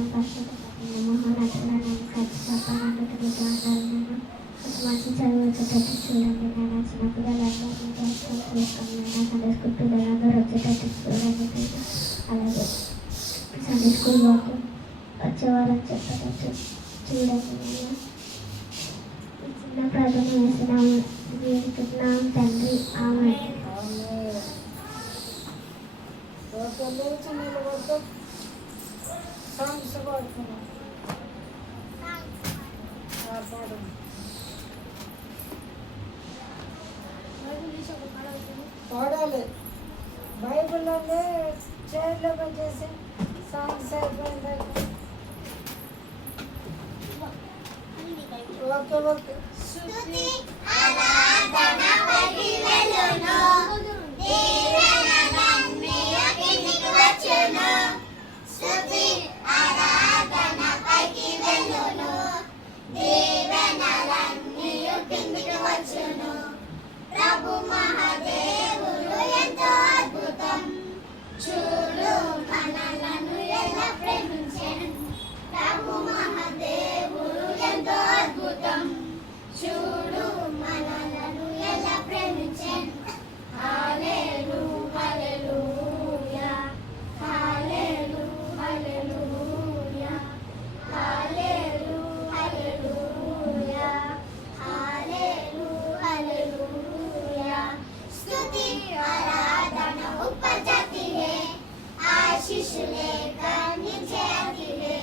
స్తోత్రం పరిశుద్ధమైన మహోన్నతులను ప్రతిష్టాపనకు వందనాలు. మంచి చదువు వచ్చేటట్టు చూడండి నేను చిన్న పిల్లలందరినీ జ్ఞాపకం చేసుకోండి నేను సండే స్కూల్ పిల్లలందరూ వచ్చేటట్టు చూడండి నేను. అలాగే సండే స్కూల్ వరకు వచ్చేవారని చెప్పేటట్టు చూడండి నేను. చిన్న ప్రార్థన వేసినాము వేడుకుంటున్నాం తండ్రి, ఆమేన్. పాడాలి బైబిల్లోనే చైర్లో వచ్చేసి సాంగ్స్ అయిపోయిందాక. Okay okay. స్తుతి ఆరాధన పైకివెళ్ళును, దీవెనలన్నీ కిందికి వచ్చును. స్తుతి ఆరాధన పైకివెళ్ళును, దీవెనలన్నీ కిందికి వచ్చును. ప్రభు మహాదేవుడు ఎంతో అద్భుతం, చూడు మనలను ఎలా ప్రేమించెను. ప్రభు మహాదేవుడు ఎంతో అద్భుతం, చూడు మనలను ఎలా ప్రేమించెను. హల్లెలూయా hallelujah hallelujah hallelujah hallelujah hallelujah hallelujah హల్లెలూయా. స్తుతి ఆరాధన ఉపజాతి है, आशीष लेकर नीचे आती है.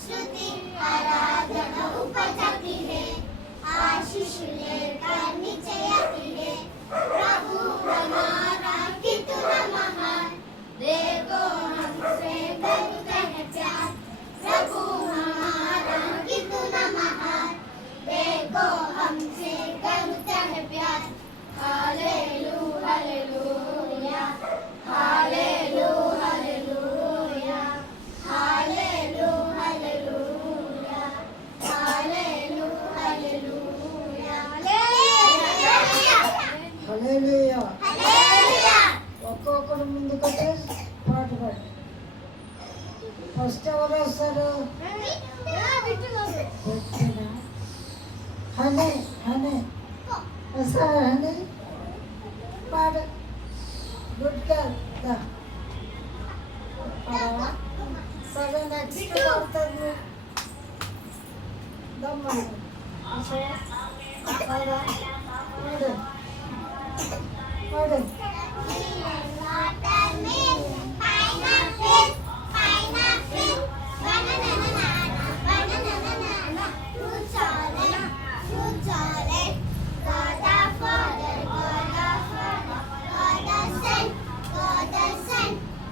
स्तुति आराधना ऊपर जाती है, आशीष लेकर नीचे आती है. प्रभु हमारा कितना महान, देखो हमसे करते हैं प्यार. प्रभु हमारा कितना महान, देखो हमसे करते हैं प्यार. Hallelujah hallelujah hallelujah hallelujah hallelujah hallelujah hallelujah hallelujah hallelujah. Hallelujah. ఒక్కొక్కడు ముందుకొచ్చి పాట పాడు. ఫస్ట్ ఎవరు వస్తారు? పెట్టినా హనీ హనీ వస్తారా? హనీ పాడు. గుడ్ గర్ల్ దా పాడవా? సరే నెక్స్ట్ పడుతుంది దమ్మని పాడా పాడు పాడు. Watermelon, pineapple, pineapple, banana, banana, fruit salad, God the Father, God the Father, God the Son,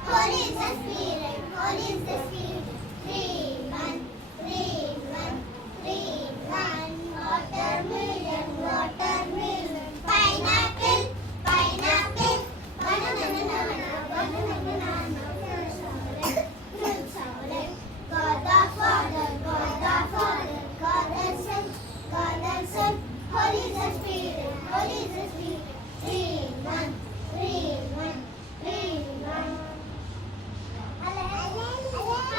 Holy is the Spirit, Holy is the Spirit. 3-1, 3-1, 3-1. Watermelon, watermelon, pineapple, pineapple, banana, banana, fruit salad, God the Father, God the Father, God the Son, Holy is the Spirit, Holy is the Spirit. 3-1, 3-1, 3-1.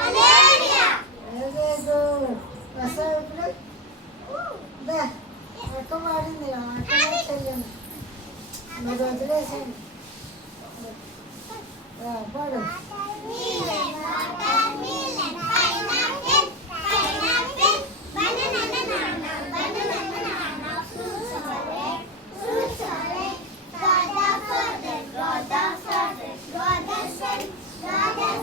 Hallelujah. Very good. వస్తావు ఇప్పుడు? దా అక్క మారింది, అక్కడే చెయ్యండి. మీరు వదిలేసండి. పాడు. Watermelon, watermelon, pineapple, pineapple, banana, fruit salad, God the Father, God the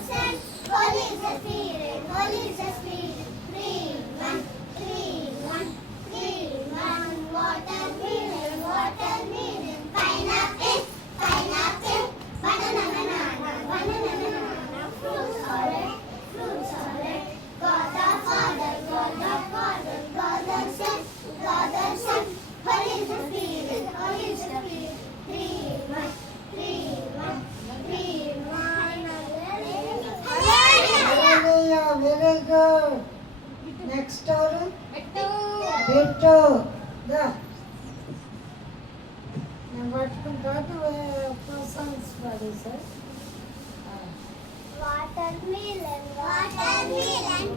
Son, Holy is the Spirit, Holy is the Spirit. 3-1, 3-1, 3-1. Watermelon, watermelon, pineapple, pineapple, banana, fruit salad, God the Father, God the Son, Holy is the Spirit, Holy is the Spirit. 3-1, 3-1, 3-1. Hallelujah. Very good. Next ఎవరు? బిట్టు. దా నేను పట్టుకుంటాను. Songs పాడేసా? Watermelon, watermelon,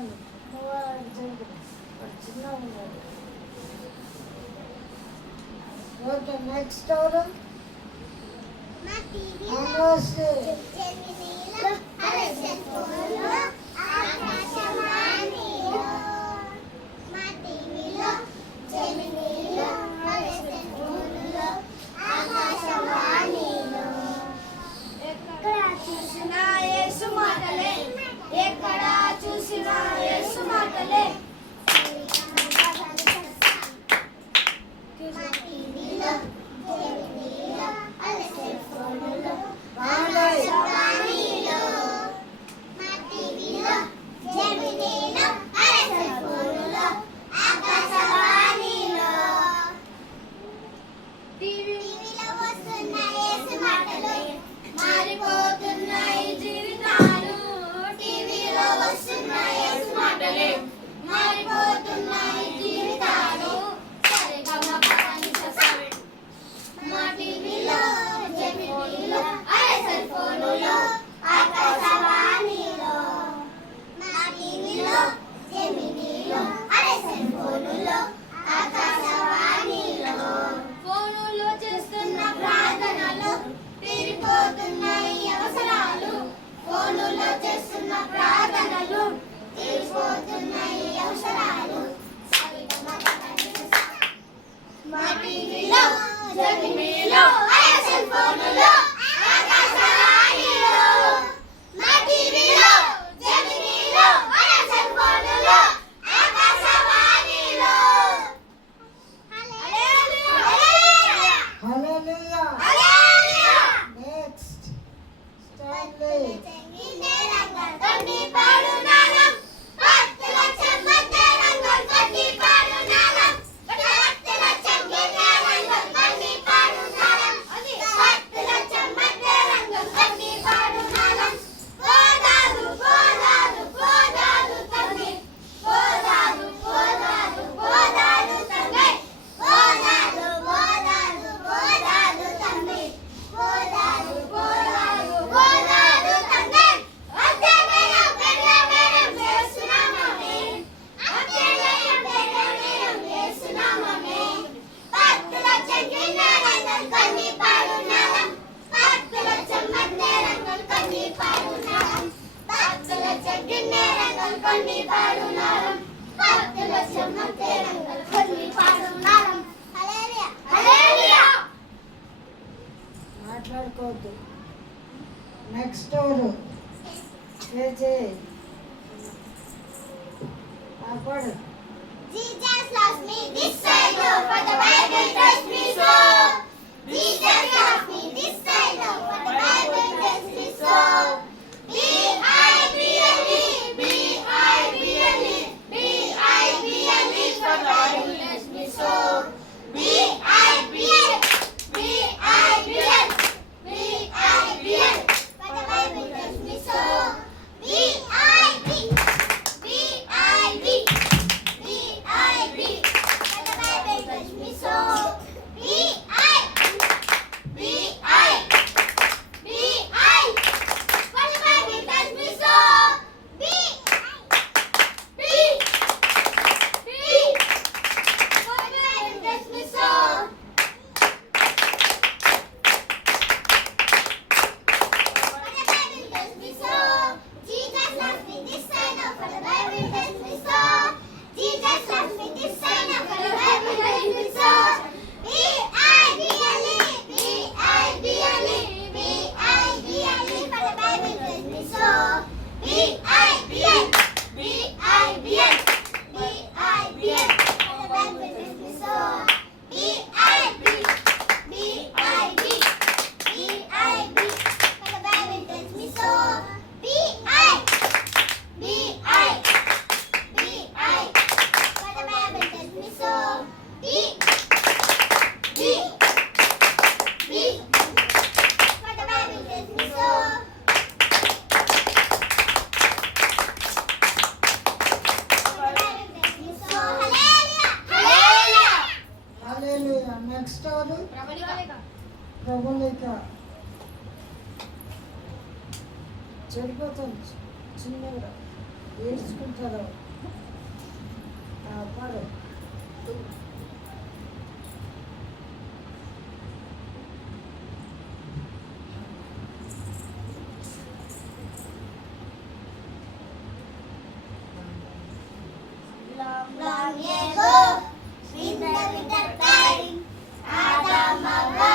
one చిన్న ఉన్నాడు. Okay next ఎవరు? మా టీవీలో అనోసి. జెమినీలో అలసన్ ఫోన్లో ఆకాశవాణిలో మా టీవీలో జెమినీలో అలసన్ ఫోన్లో ఆకాశవాణిలో ఎక్కడ చూసినా యేసు మాటలే ఎక్కడ చూసినా యేసు మాటలే మా టీవీలో జెమినీలో అలసన్ ఫోన్లో ఆకాశవాణిలో మా టీవీలో జెమినీలో అలసన్ ఫోన్లో ఆకాశవాణిలో టీవీలో వస్తున్న యేసు మాటలు మారిపోతున్నాయి జీవితాలు టీవీలో వస్తున్న యేసు మాటలే మారిపోతున్నాయి జీవితాలు మా టీవీలో జెమినీలో అలసన్ ఫోనులో ఆకాశవాణిలో మా టీవీలో జెమినీలో అలసన్ ఫోనులో ఆకాశవాణిలో ఫోనులో చేస్తున్న ప్రార్థనలు తీరిపోతున్నాయి అవసరాలు ఫోనులో చేస్తున్న ప్రార్థనలు తీరిపోతున్నాయి అవసరాలు మా టీవీలో జెమినీలో అలసన్ ఫోనులో ఆకాశవాణిలో మా టీవీలో జెమినీలో అలసన్ ఫోనులో ఆకాశవాణిలో హల్లెలూయా హల్లెలూయా. Hallelujah next Stanley. కన్ని పాడునాలం భక్తుల చెమ్మద్దరంగం కన్ని పాడునాలం భక్తుల చెమ్మద్దరంగం కన్ని పాడునాలం భక్తుల చెమ్మద్దరంగం కన్ని పాడునాలం పోదాదు పోదాదు పోదాదు తండ్రి పోదాదు పోదాదు పోదాదు తండ్రి పోదాదు పోదాదు పోదాదు తండ్రి పోదాదు పోదాదు పోదాదు తండ్రి అంతే మేరం చేస్తున్నామని అంతే మేరం చేస్తున్నామని భక్తుల చెక్కినారంగం కన్ని పాడునాలం భక్తుల చెమ్మద్దరంగం కన్ని పాడునాలం భక్తుల చెక్కినారంగం కన్ని పాడునాలం భక్తుల చెమ్మద్దరంగం కన్ని పాడునాలం హల్లెలూయా హల్లెలూయా మాట్లాడుకోవద్దు. నెక్స్ట్ ఎవరు? కేజే. పాడు. Jesus loves me, this I know, for the Bible tells me so. Jesus loves me, this I know, for the Bible tells me so. B-I-B-L-E, B-I-B-L-E, B-I-B-L-E, for the Bible tells me so. B-I-B-L, B-I-B-L, B-I-B-L, for the Bible tells me so. B-I-B, B-I-B, B-I-B, for the Bible tells me so. B-I, B-I, B-I, for the Bible tells me so. B-I, B, B, for the Bible tells me so. For the Bible tells me so. Jesus loves me, this I know, for the Bible tells me so. Jesus loves me, this I know, for the Bible tells me so. B-I-B-L-E, B-I-B-L-E, B-I-B-L-E, for the Bible tells me so. B-I-B-L, B-I-B-L, B-I-B-L, for the Bible tells me so. B-I-B, B-I-B, B-I-B, for the Bible tells me so. B-I, B-I, B-I, for the Bible tells me so. B, B, B, for the Bible tells me so. For the Bible tells me so. Hallelujah! Hallelujah! Hallelujah. Next ఎవరు? ప్రభులేక. చెడిపోతాను చిన్నగా. ఈడ్చుకుంటారు పడు Long ago, in the winter time, Adam Hawa,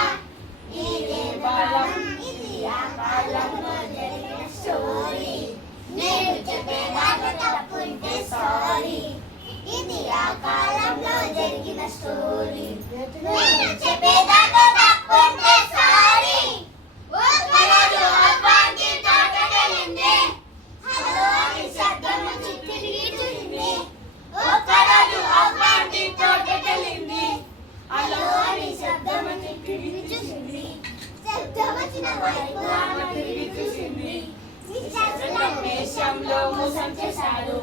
ఇదే బాలం ఇది ఆ కాలంలో జరిగిన story. నేను చెప్పే దాంట్లో తప్పుంటే సారీ. ఇది ఆ కాలంలో జరిగిన స్టోరీ. నేను చెప్పే దాంట్లో తప్పుంటే సారీ. ఒక్కరోజు అవ్వాకి తోటకెళ్ళింది. హలో అని శబ్దం వచ్చి తిరిగి చూసింది. ఒక్కరోజు అవ్వాకి తోటకెళ్ళింది. హలో అని శబ్దం వచ్చి తిరిగి చూసింది. శబ్దం వచ్చిన వైపు ఆమె తిరిగి చూసింది. వేషంలో మోసం చేశాడు.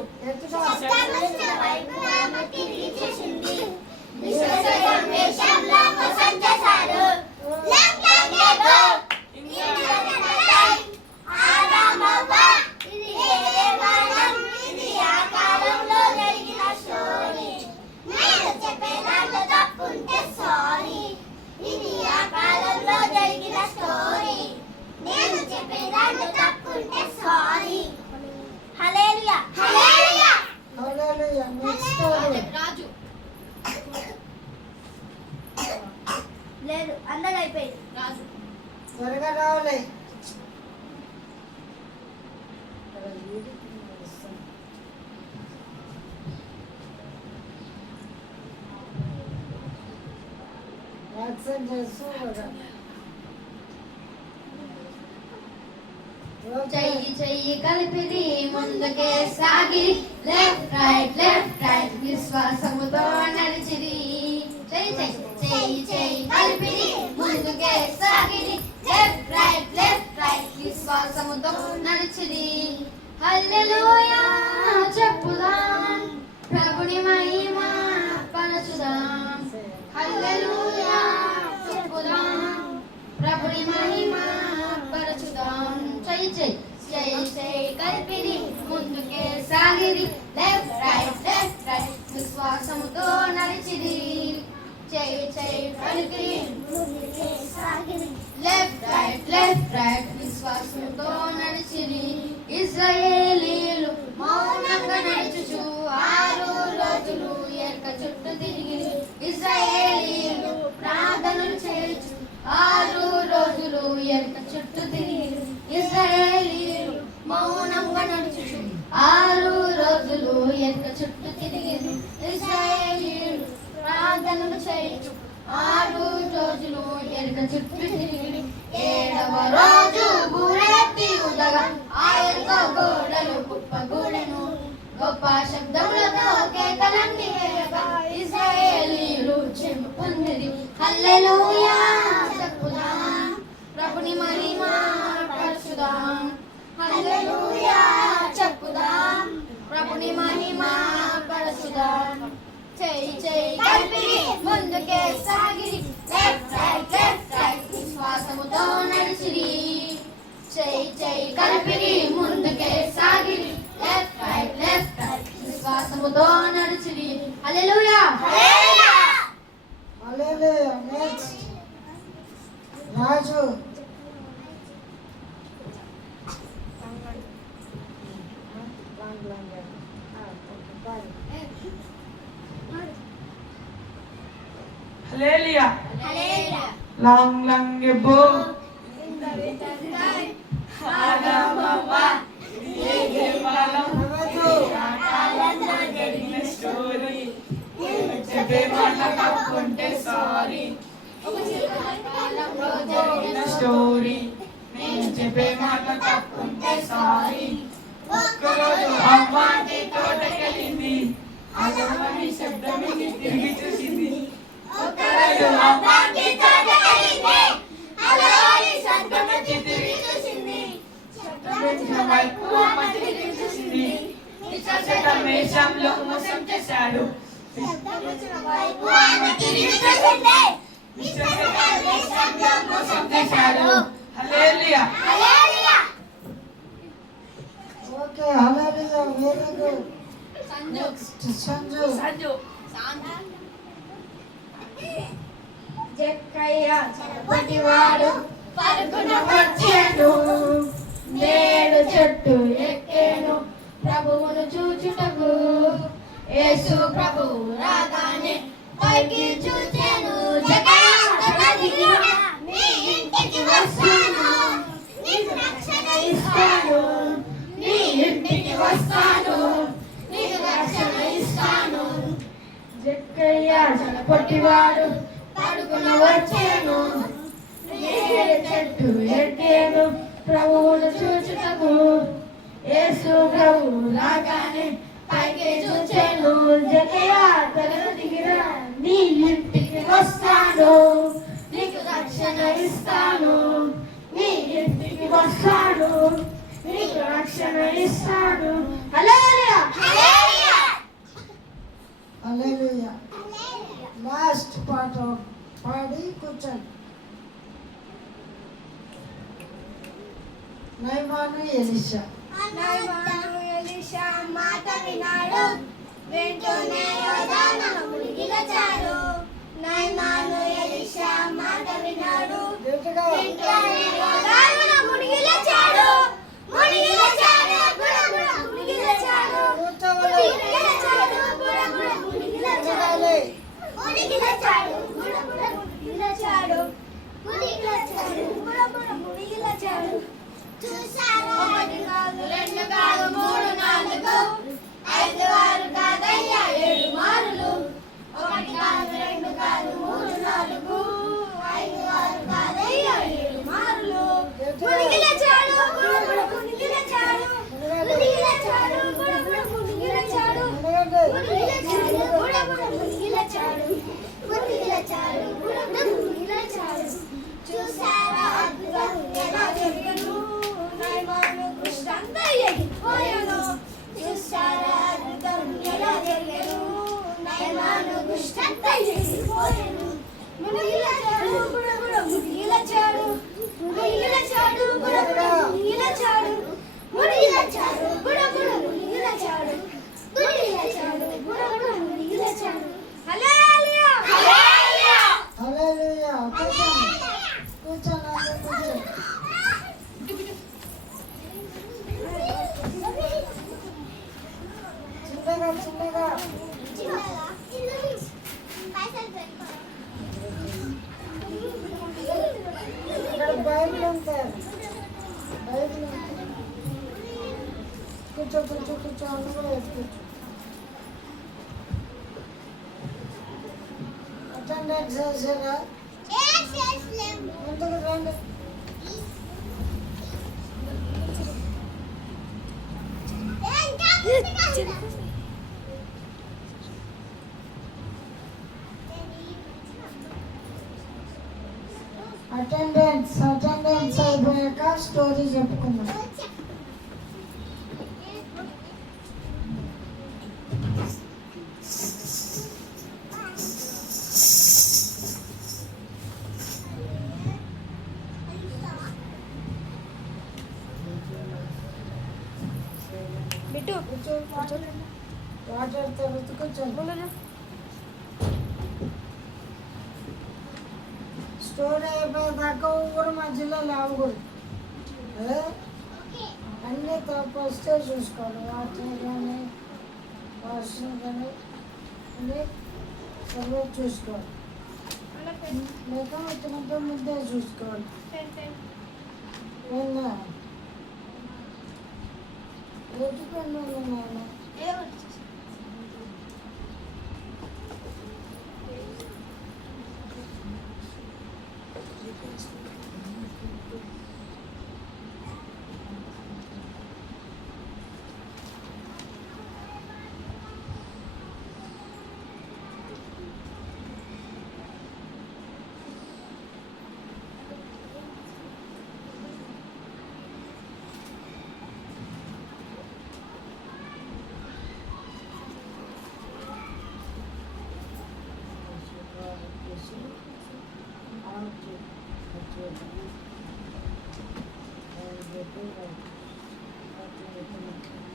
శబ్దం వచ్చిన వైపు ఆమె తిరిగి చూసింది. విశ్వాసం వేషంలో మోసం చేశాడు. లాంగ్ లాంగ్ ఏగో ఆదాం హవ్వ ఇదే బాలం ఇది ఆ కాలంలో జరిగిన స్టోరీ. నేను చెప్పే దాంట్లో తప్పుంటే సారీ. ఇది ఆ కాలంలో జరిగిన స్టోరీ. నేను చెప్పే దాంట్లో తప్పుంటే సారీ. హల్లెలూయా హల్లెలూయా. హల్లెలూయా. నెక్స్ట్ రాజు లేదు అందరూ అయిపోయింది. రాజు త్వరగా రావాలి. యాక్షన్ చేస్తూ చెయ్యి చెయ్యి కలిపిది ముందుకే సాగిరి లెఫ్ట్ రైట్ విశ్వాసముతో నడిచిరి. చెయ్యి చెయ్యి చెయ్యి చెయ్యి కలిపిది ముందుకే సాగిరి లెఫ్ట్ రైట్ విశ్వాసముతో నడిచిరి. హల్లెలూయా చెప్పుదాం ప్రభుని మహిమ పరచుదాం. హల్లెలూయా చెప్పుదాం ప్రభుని మహిమ పరచుదాం. చెయ్యి చెయ్యి చెయ్యి చెయ్యి కలిపిరి ముందుకే సాగిరి లెఫ్ట్ రైట్ విశ్వాసముతో నడిచిరి. చెయ్యి చెయ్యి కలిపిరి ముందుకే సాగిరి లెఫ్ట్ రైట్ విశ్వాసముతో నడిచిరి. ఇశ్రాయేలీయులు మౌనంగా నడుచుచు 6 రోజులు ఎర్క చుట్టూ తిరిగిరి. ఇశ్రాయేలీయులు ప్రార్థనలు చేయుచు 6 రోజులు ఎర్క చుట్టూ తిరిగిరి. ఇశ్రాయేలీయులు మౌనంగా నడుచుచు 6 రోజులు ఎర్క చుట్టూ తిరిగిరి. ఇశ్రాయేలీయులు ప్రార్థనలు చేయుచు 6 రోజులు ఎర్క చుట్టూ తిరిగిరి. 7వ రోజు బూరెత్తి ఊదగా ఆ ఎరుక గోడలు కుప్పగూడెను. గొప్ప శబ్దములతో కేకలన్నీ వేయగా ఇశ్రాయేలీయులు చెంపు పొందిరి. హల్లెలూయా చెప్పుదాం ప్రభుని మహిమ పరచుదాం. హల్లెలూయా చెప్పుదాం ప్రభుని మహిమ పరచుదాం. చెయ్యి చెయ్యి కలిపిరి ముందుకే సాగిరి లెఫ్ట్ రైట్ విశ్వాసముతో నడిచిరి. చెయ్యి చెయ్యి కలిపిరి ముందుకే సాగిరి లెఫ్ట్ రైట్ విశ్వాసముతో నడిచిరి. Hallelujah hallelujah. Hallelujah. Next Raju hallelujah. Hallelujah. Long long ago In the winter time, Adam హవ్వ ఇదే బాలం రాజు కాలంలో జరిగిన స్టోరీ. నేను చెప్పే మాట తప్పుంటే సారీ. కాలంలో జరిగిన స్టోరీ. నేను చెప్పే మాట తప్పుంటే సారీ. ఒక్కరోజు అవ్వాకి తోటకెళ్ళింది. అదొకని శబ్దం విని తిరిగి చూసింది. ఒక్కరోజు అవ్వాకి తోటకెళ్ళింది. హలో అని శబ్దం వచ్చి తిరిగి చూసింది. శబ్దం వచ్చిన వైపు ఆమె తిరిగి చూసింది. విశ్వాసం వేషంలో మోసం చేశాడు. శబ్దం వచ్చిన వైపు ఆమె తిరిగి చూసింది. విశ్వాసం వేషంలో మోసం చేశాడు. హల్లెలూయా. హల్లెలూయా. ఓకే. ఓకే హల్లెలూయా వెరీ గుడ్ సంజు సంజు సంజు జక్కయ్య చలపటివాడు పరుగున వచ్చాడు నేడు చెట్టు ఎక్కేను ప్రభువును చూచుటకు యేసు ప్రభువు రాగానే పైకి చూచెను జక్కయ్య తలదిగిన నీ ఇంటికి వస్తాను నీకు రక్షణ ఇస్తాను నీ ఇంటికి వస్తాను నీకు రక్షణ ఇస్తాను జక్కయ్య చలపటివాడు పరుగున వచ్చాను నేడు చెట్టు ఎక్కేను ప్రభువును చూచుటకు యేసు ప్రభువు రాగానే పైకి చూచెను జక్కయ్య తలదిగిన నీ ఇంటికి వస్తాను నీకు రక్షణ ఇస్తాను నీ ఇంటికి వస్తాను నీకు రక్షణ ఇస్తాను హల్లెలూయా హల్లెలూయా హల్లెలూయా హల్లెలూయా లాస్ట్ పాట పాడి కూర్చోండి నయమాను ఎలీషా నయమాను ఎలీషా మాట వినాడు వెంటనే యోర్దాను మునిగిలచాడు నయమాను ఎలీషా మాట వినాడు గట్టిగా వెంటనే యోర్దాను మునిగిలచాడు మునిగిలచాడు గుడగుడ మునిగిలచాడు మునిగిలచాడు గుడగుడ మునిగిలచాడు మునిగిలచాడు గుడగుడ మునిగిలచాడు మునిగిలచాడు గుడగుడ మునిగిలచాడు చూసారా ఒకటి కాదు రెండు కాదు మూడు నాలుగు ఐదు ఆరు కాదయ్యా ఏడు మారులు ఒకటి కాదు రెండు కాదు మూడు నాలుగు ఐదు ఆరు కాదయ్యా ఏడు మారులు మునిగిలచాడు గుడగుడ మునిగిలచాడు మునిగిలచాడు గుడగుడ మునిగిలచాడు మునిగిలచాడు గుడగుడ మునిగిలచాడు మునిగిలచాడు గుడగుడ మునిగిలచాడు చూసారా అద్భుతం ఎలా జరిగను నయమాను కృష్ణంతా ఎగిపోయాను చూసారా అద్భుతం ఎలా జరిగను నయమాను కృష్ణంతా ఎగిపోయాను మునిగిలచాడు గుడగుడ మునిగిలచాడు మునిగిలచాడు గుడగుడ మునిగిలచాడు మునిగిలచాడు గుడగుడ మునిగిలచాడు మునిగిలచాడు గుడగుడ మునిగిలచాడు హల్లెలూయా హల్లెలూయా హల్లెలూయా కూర్చోండి కూర్చోండి అందరూ కూర్చోండి చిన్నగా చిన్నగా ఇక్కడ బైబిల్ ఉంటాయి బైబిల్ ఉంటాయి కూర్చో కూర్చో కూర్చో అందరూ కూర్చో అటెండెన్స్ చేసారా ముందుకు రండి అటెండెన్స్ అయిపోయాక స్టోరీ చెప్పుకుందాం బిట్టు కూర్చో కూర్చో వాటర్ తర్వాత కూర్చోండి స్టోరీ అయిపోయేదాకా ఊరు మధ్యలో లేవకూడదు అన్నీ ఫస్టే చూసుకోవాలి వాటర్ కానీ వాష్రూమ్ కానీ అన్నీ సర్వే చూసుకోవాలి లేక వచ్చినంత ముందే చూసుకోవాలి ఏమన్నా రేటు పెన్ను నాన్న Thank you.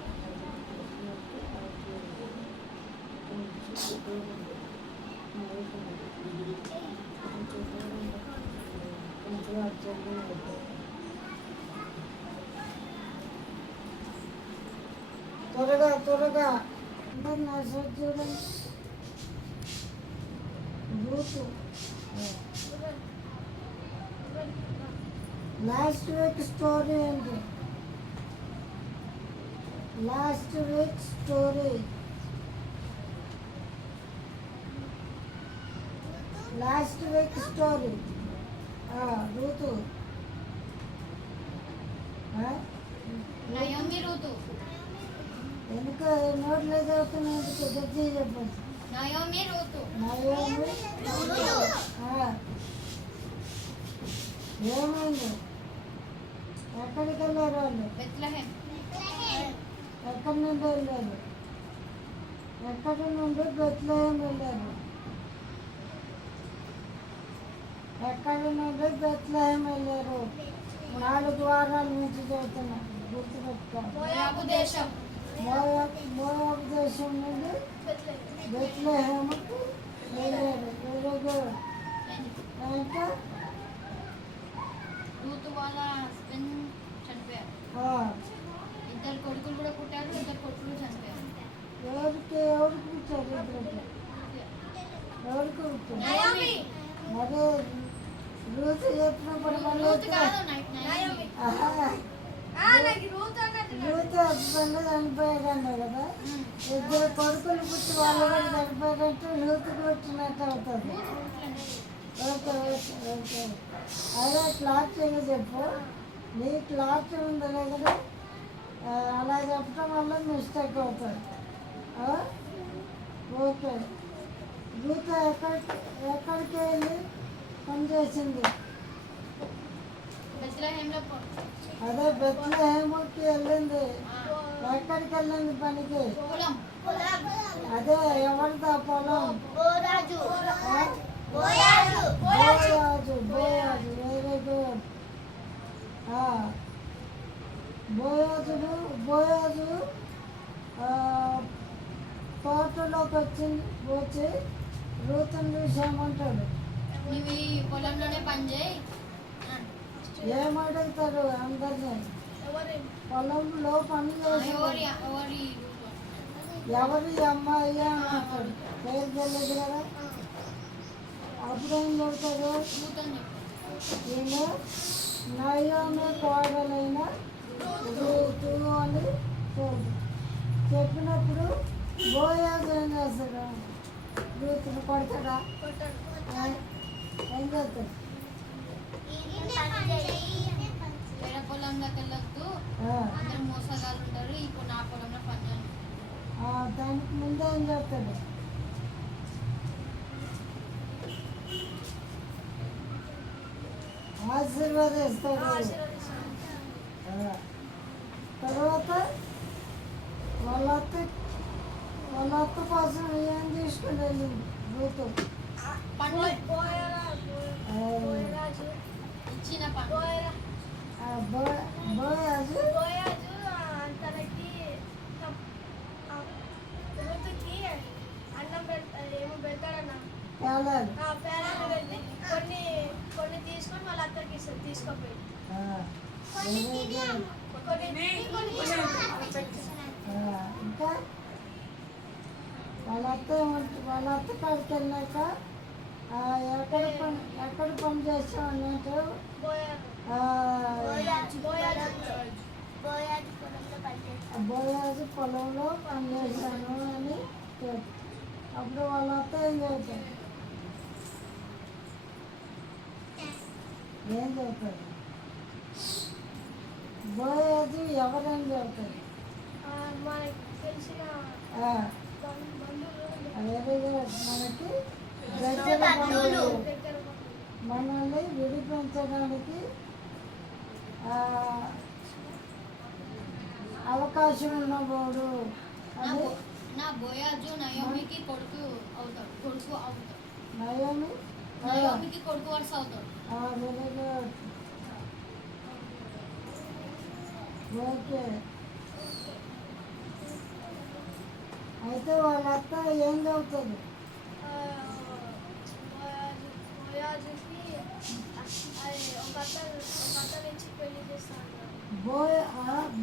త్వరగా త్వరగా అందరు నా సైడ్ చూడండి. రూతు లాస్ట్ వీక్ స్టోరీ ఏంటి? Last week story last week story Ruth Naomi Ruth. ఎందుకు నోట్లో చదువుతున్నా గట్టి చెప్పండి. Naomi Ruth. నయోమి ఏమైంది? ఎక్కడికి వెళ్ళారు వాళ్ళు? బెత్లెహేం. ఎక్కడి నుండి వెళ్ళారు? ఎక్కడి నుండి బెత్లెహేం వెళ్ళారు? ఎక్కడి నుండి బెత్లెహేం వెళ్ళారు? 4 వారాల నుంచి చదువుతున్నా, గుర్తుపెట్టుకో. మోయాబు దేశం. మోయాబు దేశం నుండి బెత్లెహేముకు వెళ్ళారు. Very good. ఇంకా రూతు వాళ్ళ హస్బెండ్ చనిపోయారు. 2 కొడుకులు కూడా పుట్టారు, 2 కొడుకులు చనిపోయారు. ఎవరికి పుట్టారు? ఎవరికి పుట్టారు? నయోమి. మరి రూతు చెప్పినప్పుడు మళ్ళీ రూతు కాదు, నయోమి. రూతు హస్బెండ్ చనిపోయాడు అన్నావు కదా. 2 కొడుకులు పుట్టి వాళ్ళు కూడా చనిపోయారంటే రూతుకు పుట్టినట్టు అవుతుంది. Okay okay okay. అదే క్లారిటీగా చెప్పు. నీ క్లారిటీ ఉంది కదా, అలా చెప్పడం వల్ల మిస్టేక్ అవుతుంది. ఓకే. రూత ఎక్కడికి వెళ్ళి పనిచేసింది? బెత్లెహేంలో అదే బెత్లెహేముకి వెళ్ళింది. ఎక్కడికి వెళ్ళింది పనికి? పొలం. అదే ఎవరిదా పొలం? బోరాజు. బోయాజు. బోయాజు వెరీ గుడ్. బోయాజు తోటలోకి వచ్చి రూతుని చూసి ఏమంటాడు? నువ్వు ఈ పొలంలోనే పని చేయి. ఏమడుగుతారు అందరినీ? పొలంలో పని చేసి ఎవరి అమ్మాయి అని అంటాడు. పేరు తెలియదు కదా. అప్పుడేం చెబుతాడు? ఈమె నయోమి కోడలైన రూతు అని చెప్పినప్పుడు బోయాజు ఏం చేస్తాడు? రూతుని కొడతాడా? ఏం చేస్తాడు? వేరే పొలంలోకి వెళ్ళొద్దు, అందరు మోసగాళ్ళు ఉంటారు, ఇప్పుడు నా పొలంలో పని చేయండి. దానికి ముందే ఏం చెప్తాడు? ఆశీర్వాదిస్తాడు. తర్వాత వాళ్ళ అత్త కోసం ఏం తీసుకుని వెళ్ళింది రూతు? పండ్లు ఇచ్చిన పండ్లు. బోయాజు తనకి ఋతుకి అన్నం ఏమో పెడతాడన్న పేలాలు. పేరాలు వెళ్ళి కొన్ని తీసుకొని వాళ్ళ అత్తకి ఇస్తారు. తీసుకోపోయి ఇంకా వాళ్ళ అత్త కాడికి వెళ్ళాక ఎక్కడ పని చేస్తాం అన్నట్టు బోయాజు పొలంలో పని చేశాను అని చెప్పు. అప్పుడు వాళ్ళ అత్త ఏం చెబుతారు? ఏం చెబుతారు? బోయాజు ఎవరని చెబుతారు? మనకి తెలిసిన వెరీ గుడ్. మనకి దగ్గర బంధువులు, మనల్ని విడిపించడానికి అవకాశం ఉన్నవాడు అని. నా బోయాజు నయోమికి కొడుకు అవుతాడు. నయోమికి కొడుకు వరుస అవుతాడు. Very good. ఓకే. అయితే వాళ్ళ అత్త ఏం చదువుతుంది? బోయాజుకి ఒక అత్త నుంచి పెళ్లి చేస్తాను.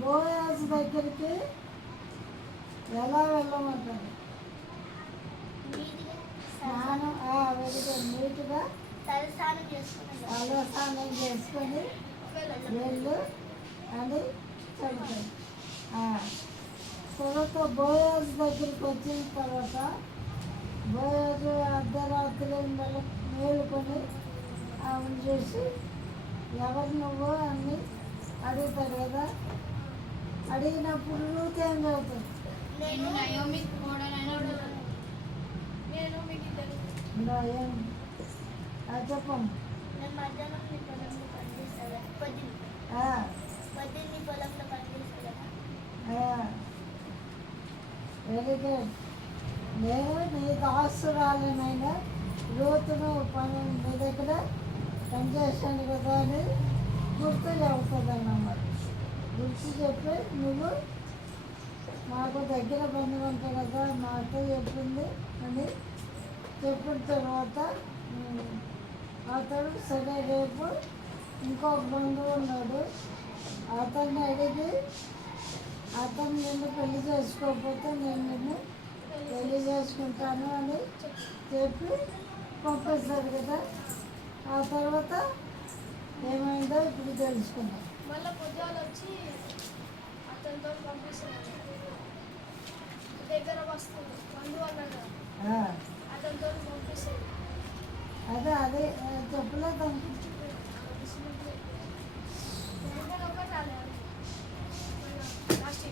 బోయాజ్ దగ్గరికి ఎలా వెళ్ళమంటారు? స్నానం వెళ్తే నీట్గా తలస్నానం చేసుకున్నాను. తలస్నానం చేసుకొని వెళ్ళు అని చెబుతాడు. తర్వాత బోయాజ్ దగ్గరికి వచ్చిన తర్వాత బోయాజు అర్ధరాత్రి మేలుకొని ఆమెను చూసి ఎవరు నువ్వు అని అడుగుతాడు కదా. అడిగినప్పుడు రూత్ ఏం చదువుతుంది? నేను నయోమికి కోడలైన నేను మీకు ఏం చెప్పమ్మా. నేను మధ్యాహ్నం నీ పొలంలో పనిచేస్తాను. పొద్దున్న నీ పొలంలో పనిచేస్తాను. Very good. నేను నీ దాసురాలనైనా రూతును నీ దగ్గర పనిచేసాను కదా అని గుర్తు చెబుతుంది అన్నమాట. గుర్తు చెప్పి నువ్వు నాకు దగ్గర బంధువంట కదా నాతో చెప్పింది అని చెప్పిన తర్వాత అతడు సరే రేపు ఇంకొక బంధువు ఉన్నాడు అతన్ని అడిగి అతను నిన్ను పెళ్లి చేసుకోకపోతే నేను నిన్ను పెళ్లి చేసుకుంటాను అని చెప్పి పంపిస్తారు కదా. ఆ తర్వాత ఏమైందో ఇప్పుడు తెలుసుకుందాం. మళ్ళీ పొద్దుగాలు వచ్చి అతనితో పంపిస్తున్నాను. దగ్గర వస్తుంది బంధువు అన్నాడు అతనితో పంపిస్తాడు. అదే చెప్పలేదు ఒకటి రాలేదు లాస్ట్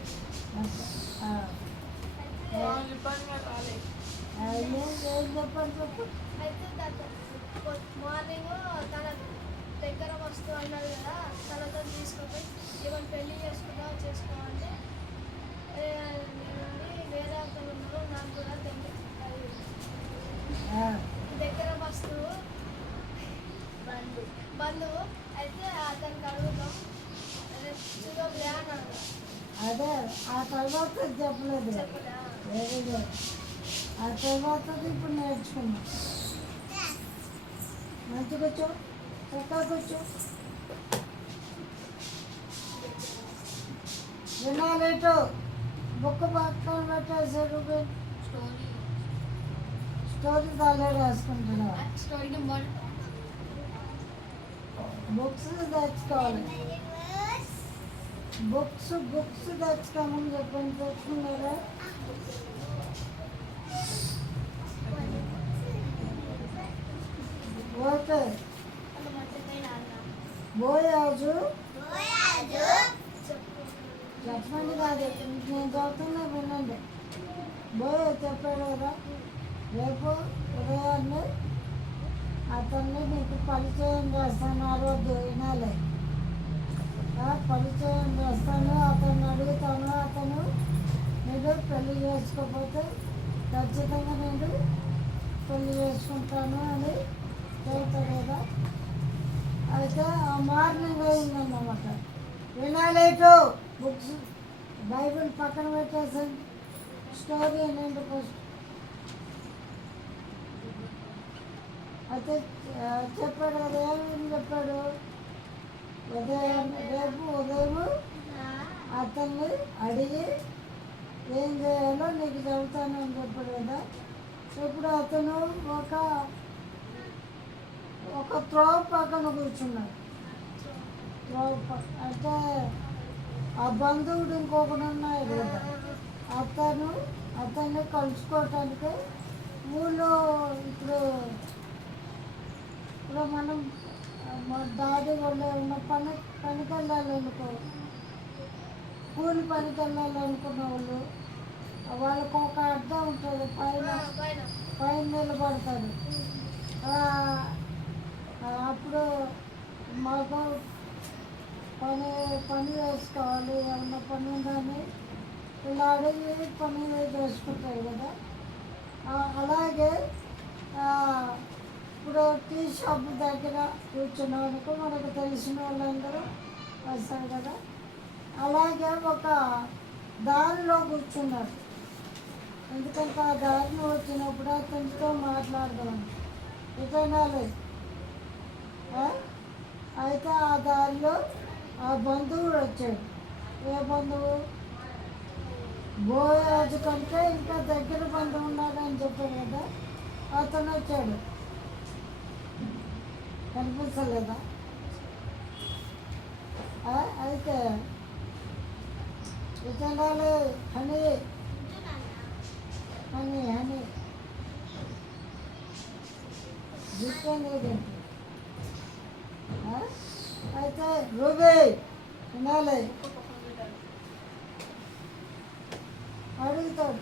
ఏం చెప్పండి చెప్పు. అయితే మార్నింగ్ తన దగ్గర వస్తూ అన్నాడు కదా తనతో తీసుకుపోయి ఏమైనా పెళ్లి చేసుకోవాలంటే వేరే అతను ఉన్నారు నాకు కూడా దగ్గర వస్తువు బంధువు అయితే అతనికి అడుగుతాం అన్నాడు. అదే ఆ తర్వాత చెప్పలేదు. చెప్పదా వెరీ గుడ్. ఆ తర్వాత ఇప్పుడు నేర్చుకున్నాం. మంచిగా వచ్చో చక్కగా కూర్చో. వినాలేటో బుక్ పక్కన పెట్టేసారు. స్టోరీ తాలే రాసుకుంటున్నావు. స్టోరీ నెంబర్ బుక్స్ తెచ్చుకోవాలి. బుక్స్ తెచ్చుకోమని చెప్పండి. తెచ్చుకున్నారా? ఓకే. బోయాజు చెప్పండి కాదు నేను చదువుతున్నా వినండి. బోయాజు చెప్పాడు కదా రేపు ఉదయాన్నే అతన్ని నీకు పరిచయం చేస్తాను. ఆ రోజు వినాలి. పరిచయం చేస్తాను అతన్ని అడుగుతాను. అతను నేను పెళ్లి చేసుకోకపోతే ఖచ్చితంగా నేను పెళ్లి చేసుకుంటాను అని చెబుతాడు కదా. అయితే ఆ మార్నింగ్ అయిందన్నమాట. వినాలేటు బుక్స్ బైబిల్ పక్కన పెట్టేసాను. స్టోరీ ఏంటంటే ఫస్ట్ అయితే చెప్పాడు కదా. ఏమేమి చెప్పాడు? రేపు ఉదయం అతన్ని అడిగి ఏం చేయాలో నీకు చెబుతాను అని చెప్పాడు కదా. ఇప్పుడు అతను ఒక త్రోవ పక్కన కూర్చున్నాడు. అంటే ఆ బంధువుడు ఇంకొకడు ఉన్నాడు కదా. అతన్ని కలుసుకోవటానికి ఊళ్ళో ఇప్పుడు మనం డాడీ వాళ్ళు ఉన్న పనికి వెళ్ళాలనుకో కూలి పనికి వెళ్ళాలనుకున్న వాళ్ళు వాళ్ళకు ఒక అర్థం ఉంటుంది. పైన నిలబడతాడు. అప్పుడు మాకు పని చేసుకోవాలి. ఏమన్నా పని ఉందని ఇలా అడిగి పని చేసుకుంటారు కదా. అలాగే ఇప్పుడు టీ షాప్ దగ్గర కూర్చున్నామనుకో మనకు తెలిసిన వాళ్ళందరూ వస్తారు కదా. అలాగే ఒక దారిలో కూర్చున్నారు. ఎందుకంటే ఆ దారిని వచ్చినప్పుడు అతనితో మాట్లాడదాం ఇటనాలి. అయితే ఆ దారిలో ఆ బంధువుడు వచ్చాడు. ఏ బంధువు? బోయాజు కంటే ఇంకా దగ్గర బంధువు ఉన్నాడని చెప్పాడు కదా, అతను వచ్చాడు. కనిపించలేదా? అయితే ఇతనాలు హనీ హనీ హనీ జిట్టనేది. అయితే రూబీ వినాలి అడుగుతాడు.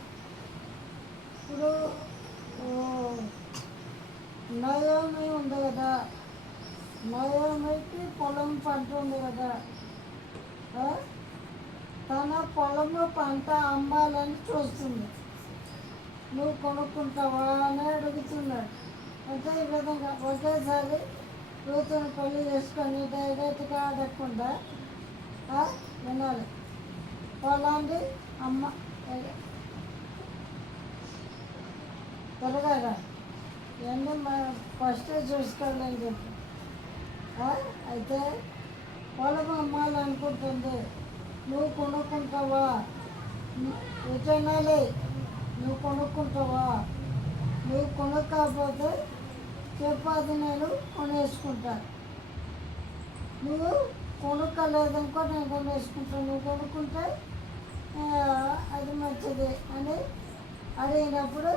ఇప్పుడు నయోమి ఉంది కదా, నయోమికి పొలం పంట ఉంది కదా, తన పొలము పంట అమ్మాలని చూస్తుంది. నువ్వు కొనుక్కుంటావా అని అడుగుతున్నాడు. అంటే ఈ విధంగా ఒకేసారి కూతురు పెళ్లి చేసుకొని డైరెక్ట్గా అడగకుండా వినాలి. పొలాన్ని అమ్మ త్వరగా ఇవన్నీ ఫస్టే చూసుకోవాలని చెప్పి అయితే పొలం అమ్మాలనుకుంటుంది. నువ్వు కొనుక్కుంటావా? ఎటనాలి నువ్వు కొనుక్కుంటావా? నువ్వు కొనుక్కపోతే చెప్పది నేను కొనేసుకుంటా. నువ్వు కొనుక్కోలేదనుకో నేను కొనేసుకుంటాను. నువ్వు కొనుక్కుంటే అది మంచిది అని అడిగినప్పుడు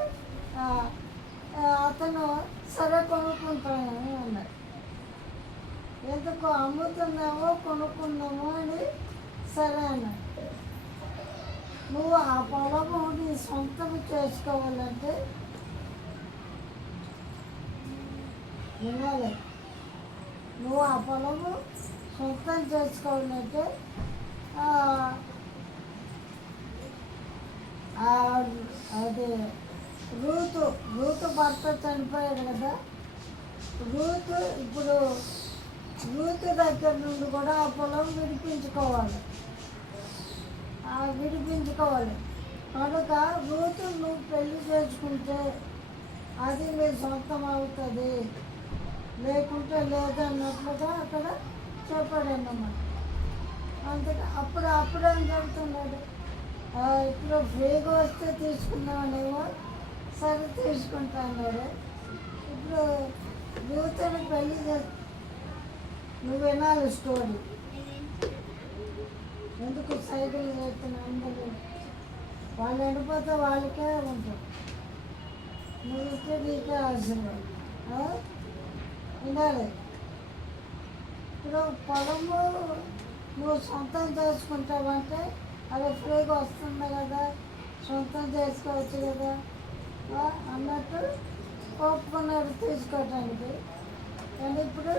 అతను సరే కొనుక్కుంటానని అన్నాడు. ఎందుకు అమ్ముతున్నామో కొనుక్కుందామో అని సరే అన్నాడు. నువ్వు ఆ పొలము నీ సొంతం చేసుకోవాలంటే వినాలి. నువ్వు ఆ పొలము సొంతం చేసుకోవాలంటే అది రూతు భర్త చనిపోయాడు కదా, ఇప్పుడు రూతు దగ్గర నుండి కూడా ఆ పొలం విడిపించుకోవాలి. కనుక రూతు నువ్వు పెళ్లి చేసుకుంటే అది నీ సొంతం అవుతుంది, లేకుంటే లేదన్నట్లుగా అక్కడ చెప్పాడన్నమాట. అందుకే అప్పుడేం చెబుతున్నాడు, ఇప్పుడు ఫ్రీగా వస్తే తీసుకున్నామనేమో, సరే తీసుకుంటా అన్నాడు. ఇప్పుడు రూతుని పెళ్లి నువ్వు వినాలి స్టోరీ. ఎందుకు సైకిల్ చేస్తున్నా? అందరూ వాళ్ళు ఎండిపోతే వాళ్ళకే ఉంటారు, నువ్వు ఇస్తే నీకే ఆశీర్వాదం. వినాలి. ఇప్పుడు పొలము నువ్వు సొంతం చేసుకుంటావంటే అది ఫ్రీగా వస్తుంది కదా, సొంతం చేసుకోవచ్చు కదా అన్నట్టు ఒప్పుకున్నాడు తీసుకోవటానికి. కానీ ఇప్పుడు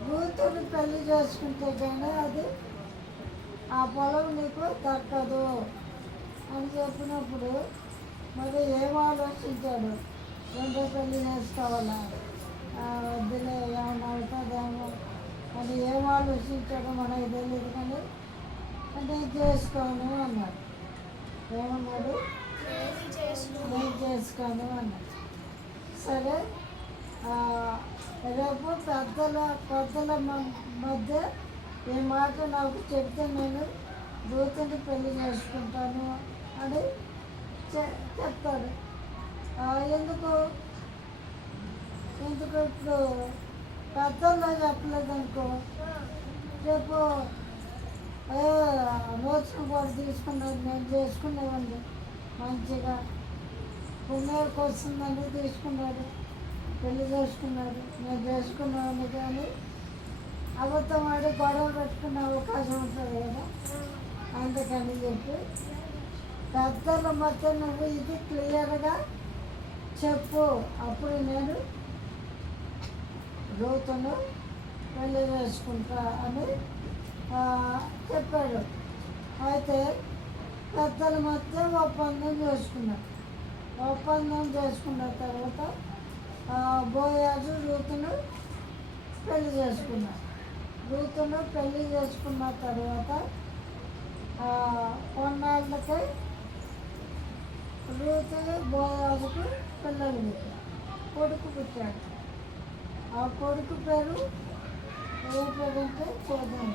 కూతురు పెళ్లి చేసుకుంటే కానీ అది ఆ పొలం నీకు దక్కదు అని చెప్పినప్పుడు మరి ఏం ఆలోచించాడు? రెండో పెళ్లి చేసుకోవాలా, వద్దులే ఏమన్నా అవుతుందేమో అని ఏం ఆలోచించాడో మనకు తెలియదు. కానీ నేను చేసుకోను అన్నాడు. ఏమన్నాడు? నేను చేసుకోను అన్నాడు. సరే రేపు పెద్దల మధ్య ఈ మాట నాకు చెప్తే నేను దూతని పెళ్లి చేసుకుంటాను అని చెప్తాడు. ఎందుకు ఇప్పుడు పెద్దల్లో చెప్పలేదనుకో, రేపు రోజును కూడా తీసుకున్నాడు, నేను చేసుకునేవాడిని మంచిగా పుణ్యానికి వస్తుందని తీసుకున్నాడు, పెళ్లి చేసుకున్నాడు, నేను చేసుకునేవాడిని. కానీ అబద్ధం ఆడి గొడవ పెట్టుకునే అవకాశం ఉంటుంది కదా, అందుకని చెప్పి పెద్దల మధ్య నువ్వు ఇది క్లియర్గా చెప్పు, అప్పుడు నేను రూతును పెళ్లి చేసుకుంటా అని చెప్పాడు. అయితే పెద్దల మధ్య ఒప్పందం చేసుకున్న తర్వాత బోయాజు రూతును పెళ్లి చేసుకున్న తర్వాత కొన్నాళ్ళకి రూతు బోయాజుకు పిల్లలు పుట్టారు, కొడుకు పుట్టాడు. ఆ కొడుకు పేరు ఏ పేరు అంటే చూద్దాం.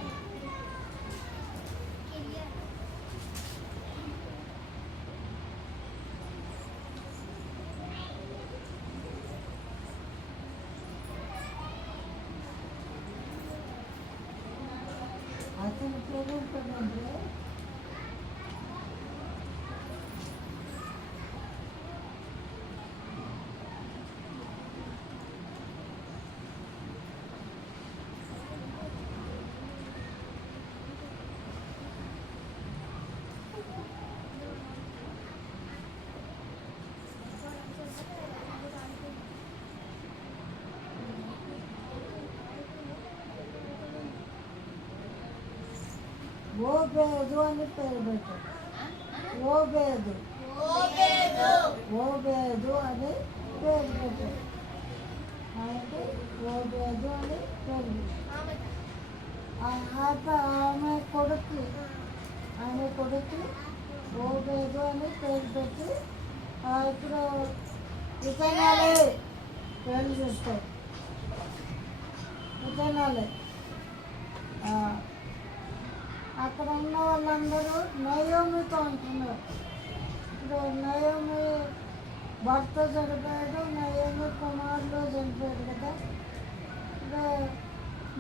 అతని పేరు ఏంటంటే ఓబేదు అని పేరు పెట్టాడు. ఓబేదు ఓబేదు అని పేరు పెట్టాడు. ఆయనకి ఓబేదు అని పేరు పెట్టాడు. ఆమె కొడుకు ఓబేదు అని పేరు పెట్టి ఇప్పుడు ఇతనాలే పేరు చూస్తాడు. ఇతనాలే అక్కడ ఉన్న వాళ్ళందరూ నయోమితో అంటున్నారు. ఇప్పుడు నయోమి భర్త చనిపోయాడు, నయోమి కుమారులు చనిపోయాడు కదా. ఇప్పుడు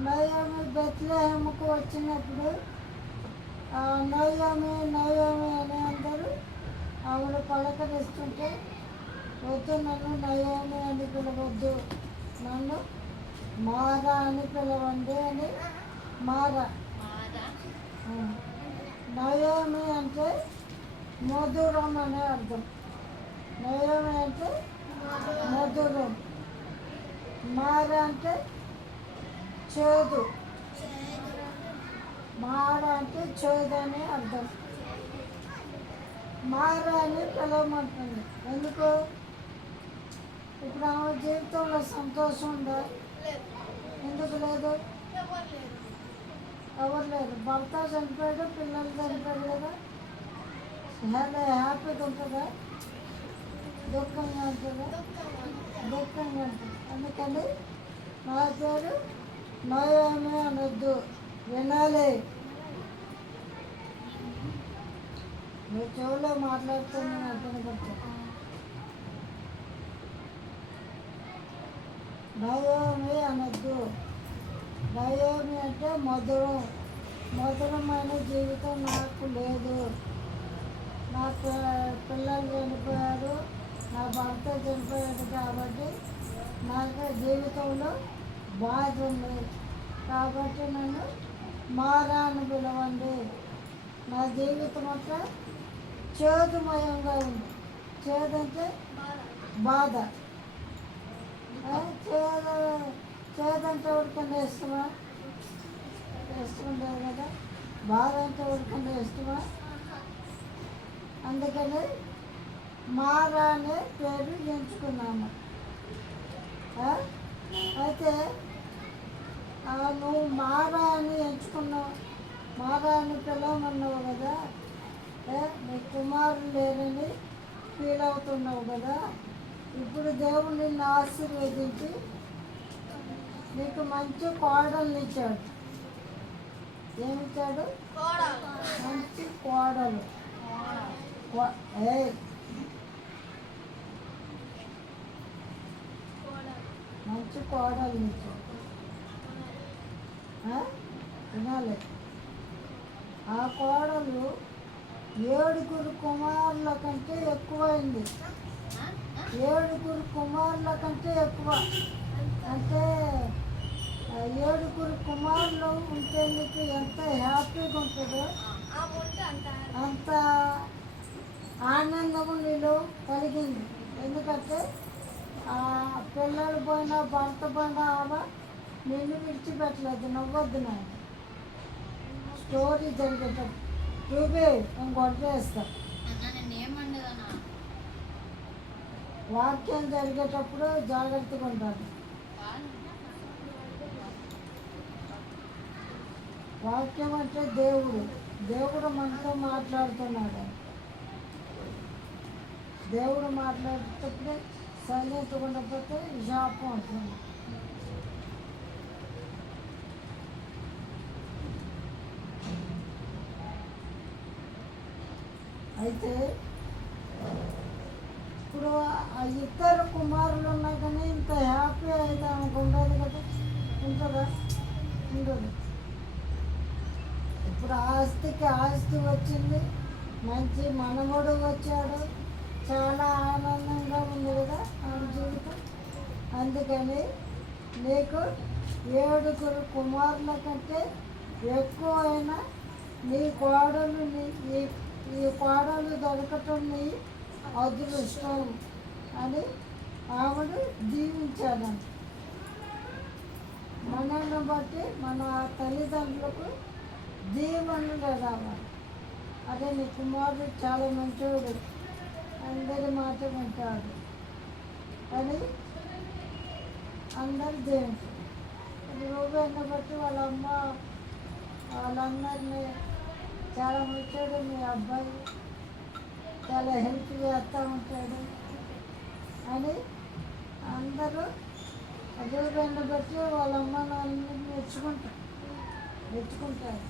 నయోమి బెత్లెహేముకు వచ్చినప్పుడు నయోమి అని అందరూ ఆవిడ పలకరిస్తుంటే, వద్దు నన్ను నయోమి అని పిలవద్దు, నన్ను మారా అని పిలవండి అని. మారా నయోమి అంటే మధురం అనే అర్థం. నయోమి అంటే మధురం. మార అంటే చేదు. మార అంటే చేదు అనే అర్థం. మార అని పిలవమంటుంది. ఎందుకు? ఇప్పుడు ఆమె జీవితంలో సంతోషం ఉందా? ఎందుకు లేదు? ఎవరు లేరు. భర్త చనిపోయాడు, పిల్లలు చనిపోయాడు కదా. హ్యాపీగా ఉంటుందా? దుఃఖంగా ఉంటుందా? దుఃఖంగా ఉంటుంది. అందుకని నా పేరు నయోమి అనొద్దు, వినాలి. మీ చెవులో మాట్లాడుతున్నా అర్థం పడుతుంది. నయోమి అనొద్దు. నయోమి అంటే మధురమైన జీవితం నాకు లేదు. నా పిల్లలు చనిపోయారు, నా భర్త చనిపోయాడు కాబట్టి నాకు జీవితంలో బాధ ఉంది. కాబట్టి నన్ను మారా అని పిలవండి. నా జీవితం అంతా చేదుమయంగా ఉంది. చేదంటే బాధ. చేదంటే ఎవరికన్నా ఇష్టమా? ఇష్టం లేదు కదా. బాధ అంటే ఎవరికన్నా ఇష్టమా? అందుకని మారా అనే పేరు ఎంచుకున్నాము. అయితే నువ్వు మారా అని ఎంచుకున్నావు, మారా అని పిలవమన్నావు కదా. నీ కుమారులు లేరని ఫీల్ అవుతున్నావు కదా. ఇప్పుడు దేవుడు నిన్ను ఆశీర్వదించి నీకు మంచి కోడల్ని ఇచ్చాడు. ఏమిచ్చాడు? మంచి కోడలు. మంచి కోడల్ని ఇచ్చాడు. వినాలి. ఆ కోడలు 7 కుమారుల కంటే ఎక్కువైంది. 7 కుమారుల కంటే ఎక్కువ. అంటే 7 కుమారులు ఉంటే నీకు ఎంత హ్యాపీగా ఉంటుందో అంత ఆనందము నీలో కలిగింది. ఎందుకంటే పిల్లలు పోయినా భర్త పోయినా ఆమె నిన్ను విడిచిపెట్టలేదు. నవ్వద్దు నాయన. స్టోరీ జరిగేటప్పుడు చూపి నేను కొట్టేస్తా. వాక్యం జరిగేటప్పుడు జాగ్రత్తగా ఉంటాను. వాక్యం అంటే దేవుడు మనతో మాట్లాడుతున్నాడు. దేవుడు మాట్లాడేటప్పుడే సైలెంట్ ఉండకపోతే శాపం ఉంటుంది. అయితే ఇప్పుడు ఆ ఇద్దరు కుమారులు ఉన్నా కానీ ఇంత హ్యాపీ అయితే ఆమెకు ఉండదు కదా, ఉంటుందా? ఉండదు. ఇప్పుడు ఆస్తికి ఆస్తి వచ్చింది, మంచి మనవడు వచ్చాడు, చాలా ఆనందంగా ఉంది కదా ఆమె జీవితం. అందుకని నీకు 7 కుమారుల కంటే ఎక్కువైనా నీ కోడలు ఈ కోడలు దొరకటం నీ అదృష్టం అని ఆవిడ దీవించాడు. మనల్ని బట్టి మన తల్లిదండ్రులకు దీవెనలు రావాలి. అదే నీ కుమారుడు చాలా మంచివాడు, అందరి మాట వింటాడు అని అందరు దీవించారు. రూబేన్ని బట్టి వాళ్ళందరినీ చాలా మంచివాడు, మీ అబ్బాయి చాలా హెల్ప్ చేస్తూ ఉంటాడు అని అందరూ రూబేన్ని బట్టి వాళ్ళ అమ్మ నాన్నని మెచ్చుకుంటారు.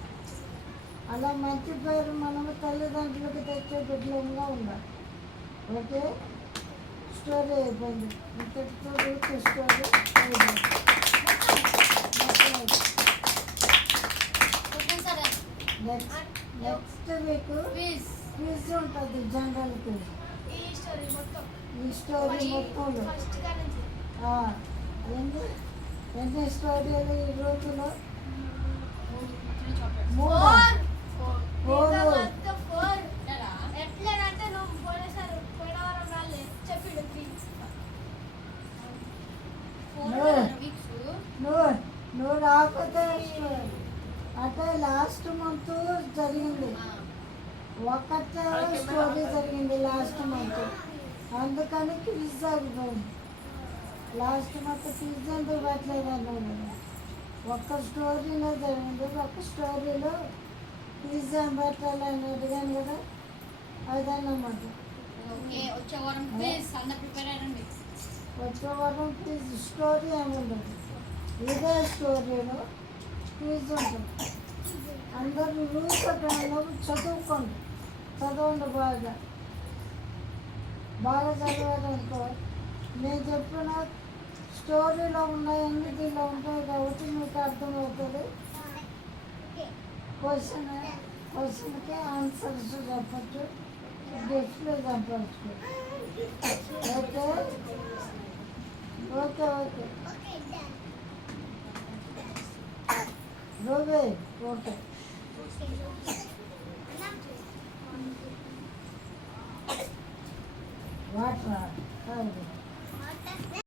అలా మంచి పేరు మనము తల్లిదండ్రులకు తెచ్చే బిడ్డలంగా ఉండాలి. ఓకే, స్టోరీ అయిపోయింది. ఇంతటితో స్టోరీ అయిపోయింది. నెక్స్ట్ వీక్ క్విజ్ ఉంటుంది, జనరల్ క్విజ్. ఈ స్టోరీ మొత్తంలో ఎన్ని స్టోరీలు ఈ రోజులో? 4. ఎట్లేనంటే నువ్వు పోయిన వారం రాలే చెప్పిడు నువ్వు రాకపోతే అంటే లాస్ట్ మంత్ జరిగింది, ఒకటే స్టోరీ జరిగింది లాస్ట్ మంత్, అందుకని క్విజ్ అయిపోయింది. లాస్ట్ మంత్ క్విజ్ ఎందుకు పెట్టలేదు అన్నాను. ఒక్క స్టోరీలో జరిగింది, ఒక స్టోరీలో క్విజ్ ఏం పెట్టాలని అడిగాను కదా, అదన్నమాట. వచ్చే వారం క్విజ్ స్టోరీ ఏముండదు, ఇదే స్టోరీలో క్విజ్ ఉంటుంది. అందరూ రూల్స్ చదవండి బాగా చదివారనుకో. నేను చెప్పిన స్టోరీలో ఉన్నాయన్నీ దీనిలో ఉంటాయి కాబట్టి మీకు అర్థమవుతుంది. క్వశ్చన్కి ఆన్సర్స్ చెప్పచ్చు, డిస్ప్లే చెప్పచ్చు. ఓకే ఓకే ఓకే రూబే ఓకే.